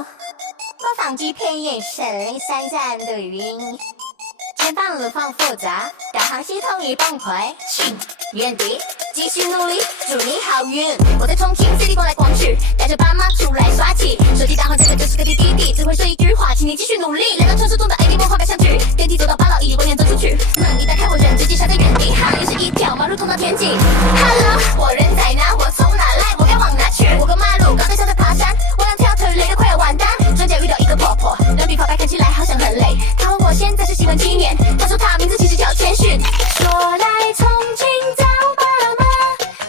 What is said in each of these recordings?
模仿机配眼神灵闪闪的云，前方路况复杂，导航系统已崩溃，请原地继续努力，祝你好运。我在重庆 City 逛来逛去，带着爸妈出来耍起，手机导航真的就是个滴滴滴，只会说一句话，请你继续努力。来到传说中的 AD 文化表象剧，电梯走到8楼1，我撵走出去，门一打开我人直接傻在原地，好又是一条马路通到天际。Hello， 我人在哪？我从哪来？我该往哪去？过个马路高在上在爬山，我两条腿累得快要完蛋。转角遇到一个婆婆，两笔发白看起来好像很累，她和我现在是新闻纪念，她说她名字其实叫千寻。说来从今找爸妈，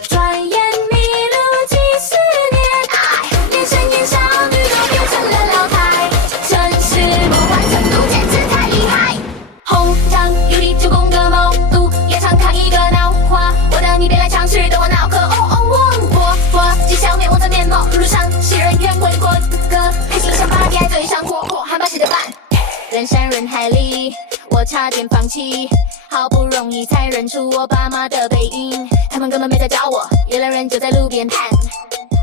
转眼迷路几十年，哎，连声音少女都变成了老太，城市魔幻程度简直太厉害。红掌有力就攻个某度，也常看一个脑花，我等你别来强势的我脑壳，哦哦我既消灭我的面貌，路上行人缘滚滚个，开心像八点嘴上火火还把谁的饭。人山人海里，我差点放弃，好不容易才认出我爸妈的背影，他们根本没在找我，有的人就在路边摊，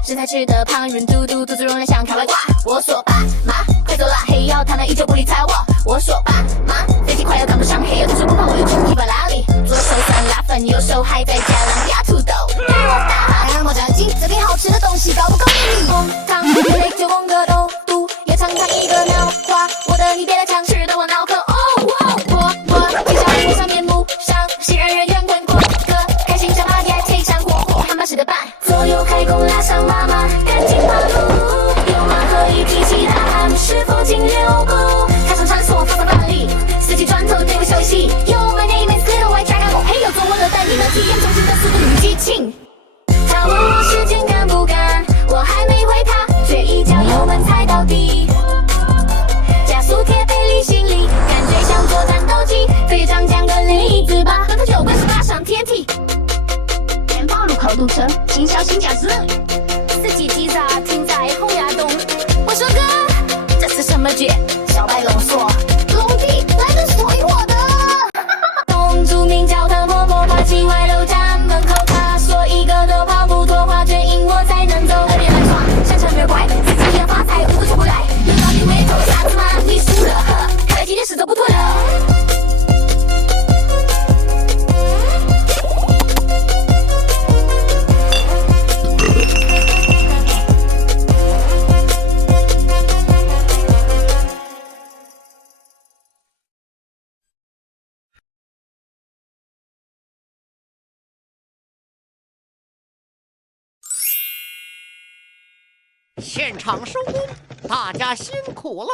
食材吃的胖圆嘟嘟，肚子容量像开外挂。我说爸妈快走啦，黑曜他们依旧不理睬我。我说爸妈飞机快要赶不上，黑曜就是不怕我有冲击法拉利，左手酸辣粉，右手还在加两嗲土豆。让我着急，这边好吃的东西够不够给你？红糖眼泪就问个都嘟，也常常一个脑花，我的你别来强吃的我脑壳。哦我接下来我上面目上，行人人圆滚滚个，开心像八点推上火火，还把谁的伴？左右开弓拉上妈妈，赶紧跑路，有马和一匹其他他们是否仅留步？他常常说我方法范例，司机转头对我休息。有 my name is little white dragon， 我嘿有做我的，但你能体验重新的速度与激情。他问我时间赶不赶，我还没回他，却一脚油门踩到底，加速贴背离心里，感觉像做战斗机。非常讲个例子吧，等他9关18上天梯，前方路口堵车，请小心驾驶。司机急刹停在洪崖洞，我说哥，这是什么街？小白龙说，龙弟来的属于我的。东著名叫他婆婆爬起歪楼站门口，他说一个都跑不脱，花卷引我才能走，特别难闯，像成儿怪，自己要发财我都出不来，有道理没头瞎子嘛，你输了，看来今天是走不脱了。现场收工，大家辛苦了。